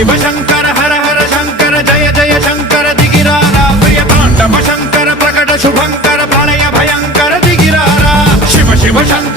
शिव शंकर हर हर शंकर जय जय शंकर दिगिरारा प्रिय तांडव शंकर प्रकट शुभंकर प्रलय भयंकर दिगिरारा शिव शिव शंकर